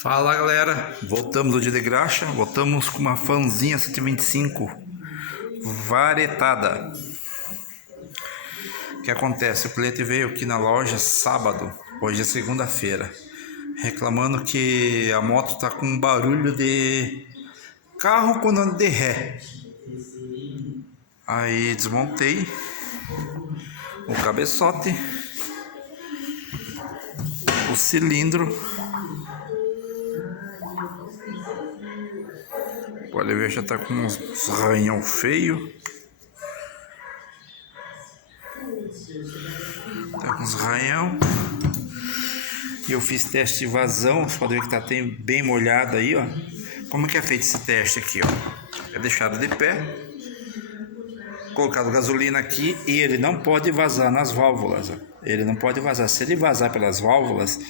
Fala galera, voltamos do dia de graxa, voltamos com uma fanzinha 125 varetada. O que acontece? O cliente veio aqui na loja sábado, hoje é segunda-feira, reclamando que a moto tá com um barulho de carro quando anda de ré. Aí desmontei o cabeçote, o cilindro. Pode ver, já tá com uns arranhão feio. Tá com uns arranhão. E eu fiz teste de vazão. Você pode ver que tá bem molhado aí, ó. Como que é feito esse teste aqui, ó? É deixado de pé, colocado gasolina aqui e ele não pode vazar nas válvulas, ó. Ele não pode vazar. Se ele vazar pelas válvulas,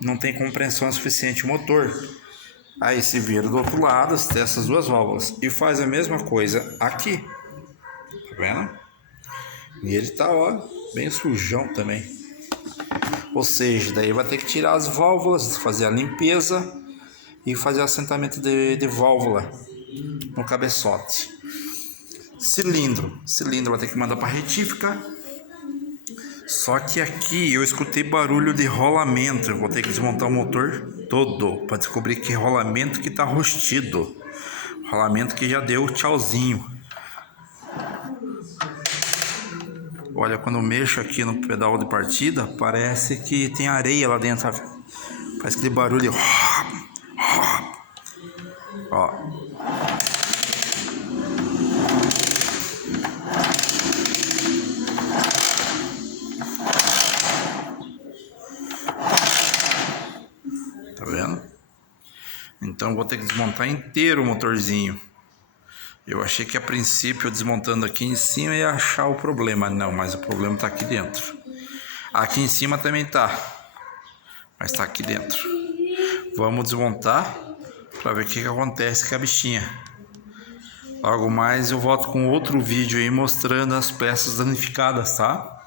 não tem compreensão suficiente o motor. Aí se vira do outro lado, testa as duas válvulas e faz a mesma coisa aqui. Tá vendo? E ele tá, ó, bem sujão também. Ou seja, daí vai ter que tirar as válvulas, fazer a limpeza e fazer o assentamento de válvula no cabeçote. Cilindro vai ter que mandar para retífica. Só que aqui eu escutei barulho de rolamento. Eu vou ter que desmontar o motor todo para descobrir que rolamento que tá rustido, rolamento que já deu tchauzinho. Olha, quando eu mexo aqui no pedal de partida, parece que tem areia lá dentro, sabe? Faz aquele barulho. Ó. Tá vendo? Então vou ter que desmontar inteiro o motorzinho. Eu achei que a princípio, desmontando aqui em cima, ia achar o problema. Não, mas o problema tá aqui dentro. Aqui em cima também tá, mas tá aqui dentro. Vamos desmontar para ver o que acontece com a bichinha. Logo mais eu volto com outro vídeo aí mostrando as peças danificadas, tá?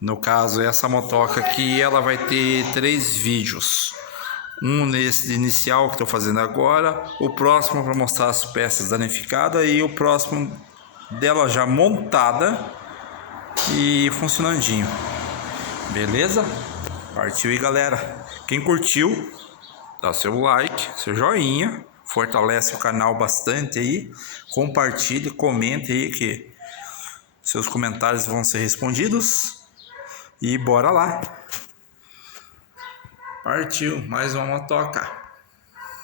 No caso, essa motoca aqui, ela vai ter 3 vídeos. Um nesse inicial que estou fazendo agora, o próximo para mostrar as peças danificadas e o próximo dela já montada e funcionandinho. Beleza? Partiu aí, galera. Quem curtiu, dá seu like, seu joinha, fortalece o canal bastante aí, compartilhe, comente aí que seus comentários vão ser respondidos. E bora lá. Partiu, mais uma motoca.